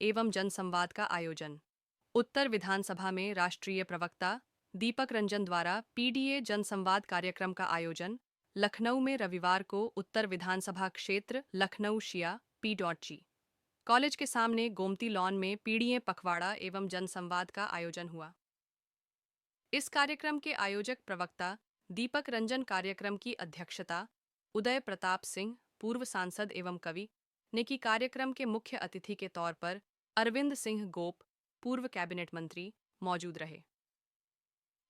एवं जनसंवाद का आयोजन। उत्तर विधानसभा में राष्ट्रीय प्रवक्ता दीपक रंजन द्वारा पीडीए जनसंवाद कार्यक्रम का आयोजन। लखनऊ में रविवार को उत्तर विधानसभा क्षेत्र लखनऊ शिया P.G. कॉलेज के सामने गोमती लॉन में पीडीए पखवाड़ा एवं जनसंवाद का आयोजन हुआ। इस कार्यक्रम के आयोजक प्रवक्ता दीपक रंजन, कार्यक्रम की अध्यक्षता उदय प्रताप सिंह, पूर्व सांसद एवं कवि, ने की। कार्यक्रम के मुख्य अतिथि के तौर पर अरविंद सिंह गोप, पूर्व कैबिनेट मंत्री, मौजूद रहे।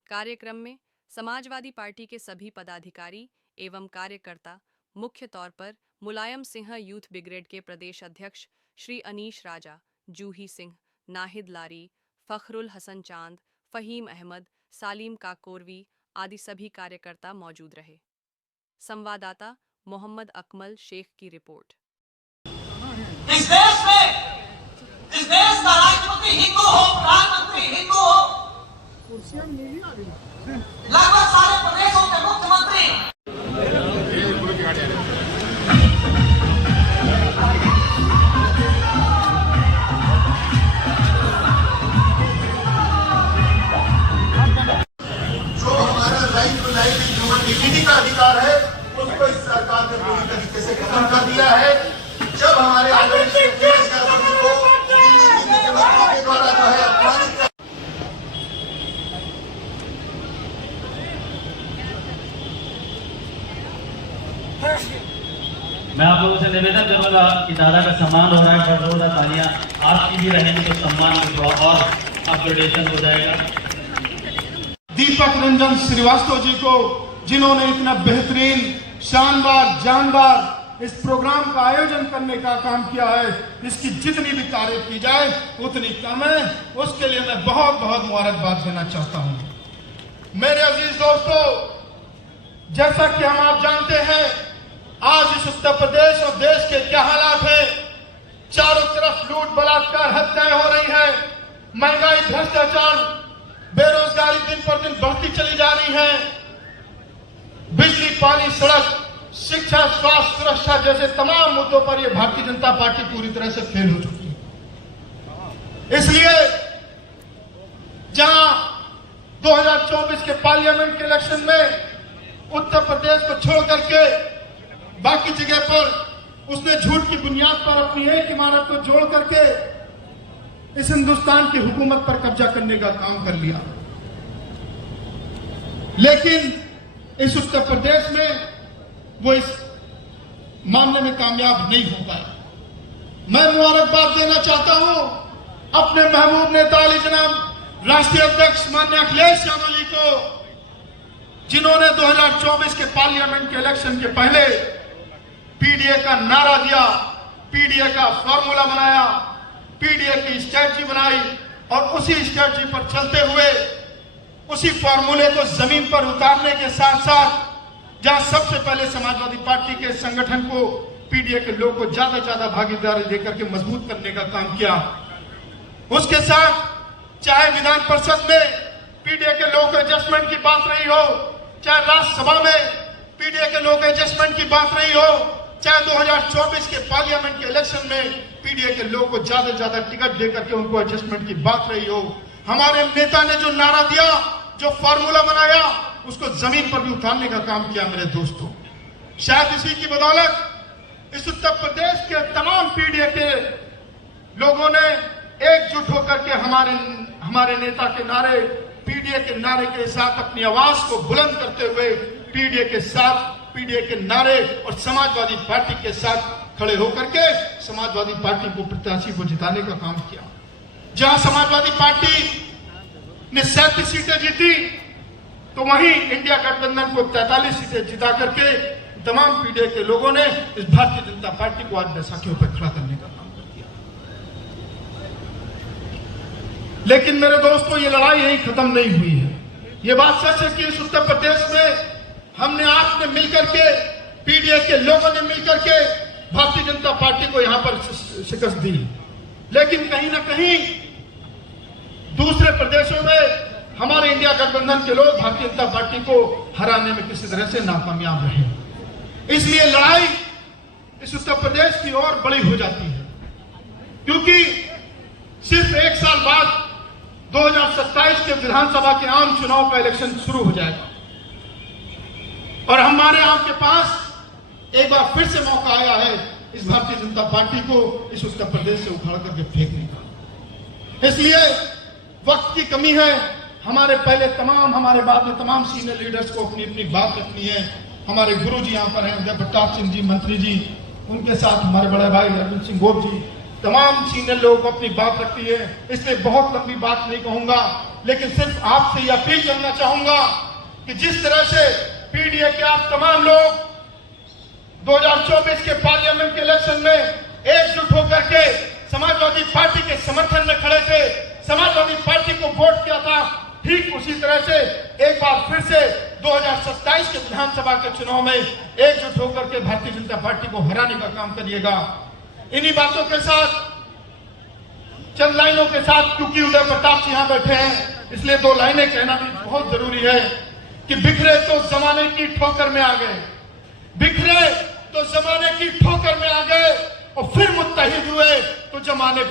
कार्यक्रम में समाजवादी पार्टी के सभी पदाधिकारी एवं कार्यकर्ता, मुख्य तौर पर मुलायम सिंह यूथ ब्रिगेड के प्रदेश अध्यक्ष श्री अनीश राजा, जूही सिंह, नाहिद लारी, फखरुल हसन चांद, फहीम अहमद, सालीम काकोरवी आदि सभी कार्यकर्ता मौजूद रहे। संवाददाता मोहम्मद अकमल शेख की रिपोर्ट। इस देश का राष्ट्रपति हिंदू हो, प्रधानमंत्री हिंदू हो, लगभग सारे प्रदेशों के मुख्यमंत्री जो हमारा right to life human dignity का अधिकार है उसको इस सरकार ने पूरी तरीके से खत्म कर दिया है। जब हमारे आदरणीय मुख्यमंत्री को के द्वारा जो है अपमानित, मैं आप लोगों से निवेदन करूंगा कि दादा का सम्मान हो रहा है, जोरदार तालियां आपकी भी रहेंगी तो सम्मान और अपग्रेडेशन हो जाएगा। दीपक रंजन श्रीवास्तव जी को, जिन्होंने इतना बेहतरीन, शानदार, जानदार इस प्रोग्राम का आयोजन करने का काम किया है, इसकी जितनी भी तारीफ की जाए उतनी कम है। उसके लिए मैं बहुत बहुत मुबारकबाद देना चाहता हूं। मेरे अजीज दोस्तों, जैसा कि हम आप जानते हैं, आज इस उत्तर प्रदेश और देश के क्या हालात हैं। चारों तरफ लूट, बलात्कार, हत्याएं हो रही है, महंगाई, भ्रष्टाचार, बेरोजगारी दिन पर दिन बढ़ती चली जा रही है। बिजली, पानी, सड़क, शिक्षा, स्वास्थ्य, सुरक्षा जैसे तमाम मुद्दों पर यह भारतीय जनता पार्टी पूरी तरह से फेल हो चुकी है। इसलिए जहां 2024 के पार्लियामेंट के इलेक्शन में उत्तर प्रदेश को छोड़ करके बाकी जगह पर उसने झूठ की बुनियाद पर अपनी एक इमारत को जोड़ करके इस हिंदुस्तान की हुकूमत पर कब्जा करने का काम कर लिया, लेकिन इस उत्तर प्रदेश में वो इस मामले में कामयाब नहीं हो पाया। मैं मुबारकबाद देना चाहता हूं अपने महबूब नेता अली जनाब राष्ट्रीय अध्यक्ष माननीय अखिलेश यादव जी को, जिन्होंने 2024 के पार्लियामेंट के इलेक्शन के पहले पीडीए का नारा दिया, पीडीए का फॉर्मूला बनाया, पीडीए की स्ट्रेटजी बनाई और उसी स्ट्रेटजी पर चलते हुए उसी फॉर्मूले को जमीन पर उतारने के साथ साथ जहां सबसे पहले समाजवादी पार्टी के संगठन को, पीडीए के लोगों को ज्यादा से ज्यादा भागीदारी देकर के मजबूत करने का काम किया, उसके साथ चाहे विधान परिषद में पीडीए के लोगों को एडजस्टमेंट की बात रही हो, चाहे राज्यसभा में पीडीए के लोगों को एडजस्टमेंट की बात रही हो, चाहे 2024 के पार्लियामेंट के इलेक्शन में पीडीए के लोगों को ज्यादा से ज्यादा टिकट देकर के उनको एडजस्टमेंट की बात रही हो, हमारे नेता ने जो नारा दिया, जो फॉर्मूला बनाया, उसको जमीन पर भी उतारने का काम किया। मेरे दोस्तों, शायद इसी की बदौलत इस उत्तर प्रदेश के तमाम पीडीए के लोगों ने एकजुट होकर के हमारे नेता के नारे, पीडीए के नारे के साथ अपनी आवाज को बुलंद करते हुए पीडीए के साथ, पीडीए के नारे और समाजवादी पार्टी के साथ खड़े होकर के समाजवादी पार्टी को, प्रत्याशी को जिताने का काम किया। जहां समाजवादी पार्टी ने 37 सीटें जीती, तो वहीं इंडिया गठबंधन को 43 सीटें जिता करके तमाम पीडीए के लोगों ने इस भारतीय जनता पार्टी को आज बैसाखियों पर खड़ा करने का काम कर दिया। लेकिन मेरे दोस्तों, ये लड़ाई यहीं खत्म नहीं हुई है। ये बात सच है कि इस उत्तर प्रदेश में हमने, आपने मिलकर के, पीडीए के लोगों ने मिलकर के भारतीय जनता पार्टी को यहां पर शिकस्त दी, लेकिन कहीं ना कहीं दूसरे प्रदेशों में हमारे इंडिया गठबंधन के लोग भारतीय जनता पार्टी को हराने में किसी तरह से नाकामयाब रहे। इसलिए लड़ाई इस उत्तर प्रदेश की ओर बड़ी हो जाती है, क्योंकि सिर्फ एक साल बाद 2027 के विधानसभा के आम चुनाव का इलेक्शन शुरू हो जाएगा और हमारे आपके पास एक बार फिर से मौका आया है इस भारतीय जनता पार्टी को इस उत्तर प्रदेश से उखाड़ करके फेंकने का। इसलिए वक्त की कमी है। हमारे पहले तमाम, हमारे बाद में तमाम सीनियर लीडर्स को अपनी अपनी बात रखनी है। हमारे गुरु जी यहाँ पर हैं, उदय प्रताप सिंह जी मंत्री जी, उनके साथ हमारे बड़े भाई अरविंद सिंह गोप जी, तमाम सीनियर लोग अपनी बात रखती है। इसलिए बहुत लंबी बात नहीं कहूंगा, लेकिन सिर्फ आपसे यह अपील करना चाहूंगा कि जिस तरह से पीडीए के आप तमाम लोग 2024 के पार्लियामेंट के इलेक्शन में एकजुट होकर के समाजवादी पार्टी के समर्थन में खड़े थे, समाजवादी पार्टी को वोट किया था, ठीक उसी तरह से एक बार फिर से 2027 के विधानसभा के चुनाव में एकजुट होकर के भारतीय जनता पार्टी को हराने का काम करिएगा। इन्हीं बातों के साथ, चंद लाइनों के साथ, क्योंकि उदय प्रताप सिंह यहां बैठे हैं, इसलिए 2 लाइनें कहना भी बहुत जरूरी है कि बिखरे तो जमाने की ठोकर में आ गए, बिखरे तो जमाने की ठोकर में आ गए और फिर मुत्तहिद हुए तो जमाने